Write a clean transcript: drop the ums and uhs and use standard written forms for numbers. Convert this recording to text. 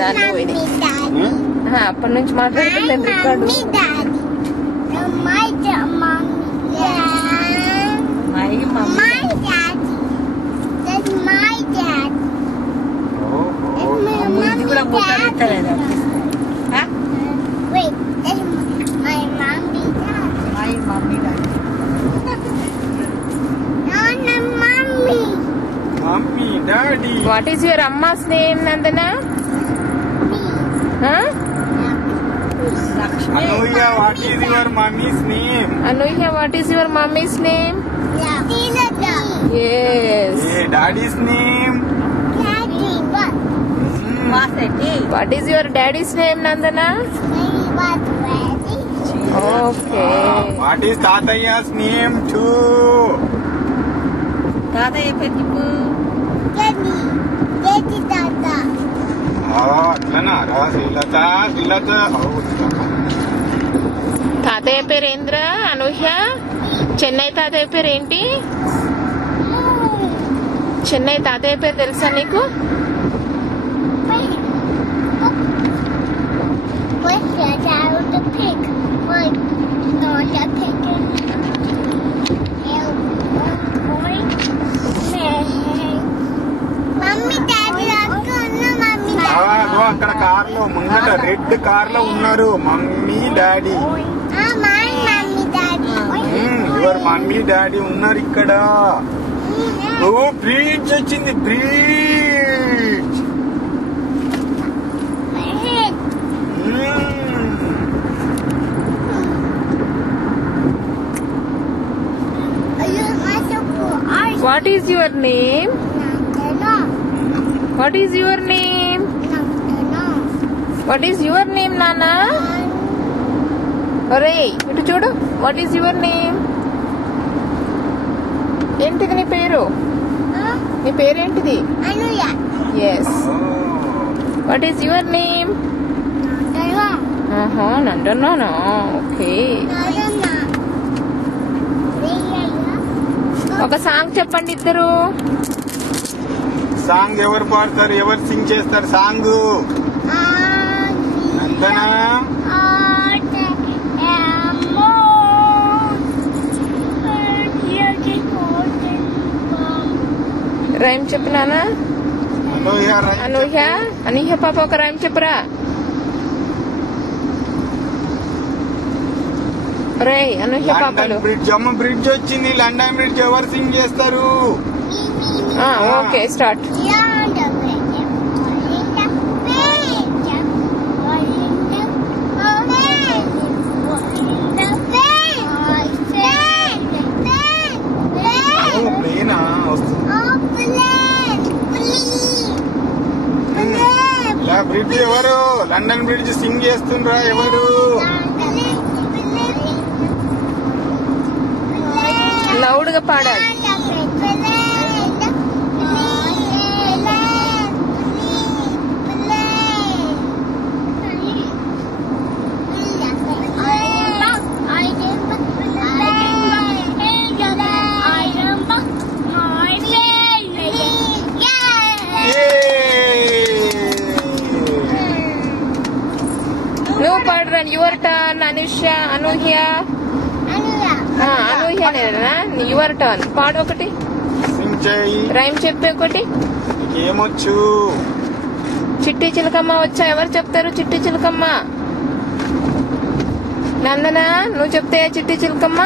కదా అన్ని పోయినాయి. అప్పటి నుంచి మాట్లాడుతున్నాను రికార్డు. ఇది కూడా ముట్టలేదు. Mommy, Daddy. What is your Amma's name, Nandana? Huh? Anuya, what is your mommy's name? Anuya, what is your mommy's name? Yes. Hey, Daddy's name? What is your daddy's name, Nandana? Okay. What is Tataya's name too? తాతయ్య పెట్టిపు అట్లనా రా శ్రీలత శ్రీలత. తాతయ్య పేరు ఏంద్ర అనూహ్య? చెన్నై తాతయ్య పేరు ఏంటి? చెన్నై తాతయ్య పేరు తెలుసా నీకు? అక్కడ కార్ లో ముందట రెడ్ కార్ లో ఉన్నారు mummy daddy. Your mummy daddy ఉన్నారు ఇక్కడ. ఓ బ్రిడ్జ్ వచ్చింది, bridge. What is your name? What is your name? What is your name, Nana? Arey, ఇటు చూడు. What is your name? ఏంటిది నీ పేరు? నీ పేరేంటిది? Anuya. Yes. What is your name? Nandana. Okay. ఒక సాంగ్ చెప్పండి ఇద్దరు. సాంగ్ ఎవరు పాడతారు, ఎవరు సింగ్ చేస్తారు సాంగ్? నందనా. రైమ్ చెప్పినానా? అనూహ్య పాప ఒక రైమ్ చెప్పురా. రే అనూహ్య పాపలు. బ్రిడ్జ్ అమ్మ బ్రిడ్జ్ వచ్చింది. లండన్ బ్రిడ్జ్ ఎవరు సింగ్ చేస్తారు? Okay start. ప్లేనా వస్తుంది. బ్రిడ్జ్ ఎవరు? లండన్ బ్రిడ్జ్ సింగ్ చేస్తుండ్రా ఎవరు? లౌడ్ గా పాడాలి. నువ్వు పాడరా. Your turn Anushya. అనూహ్య నేనా? Your turn. పాడు ఒకటి. రైమ్ చెప్పి ఒకటి. ఏమొచ్చు? చిట్టి చిలకమ్మ వచ్చా? ఎవరు చెప్తారు చిట్టి చిలకమ్మ? నందనా నువ్వు చెప్తే చిట్టి చిలకమ్మ.